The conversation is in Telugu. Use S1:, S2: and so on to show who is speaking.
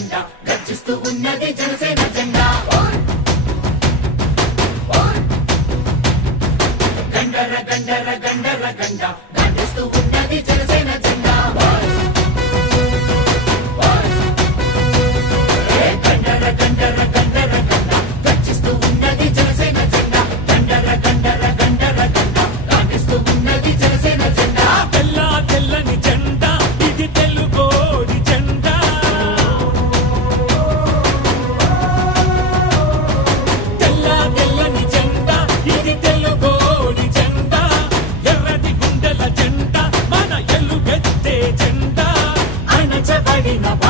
S1: జెండా గర్జిస్తూ ఉన్నది జనసేన జెండా. గండర గండర గండర గండ గండిస్తూ
S2: Latina.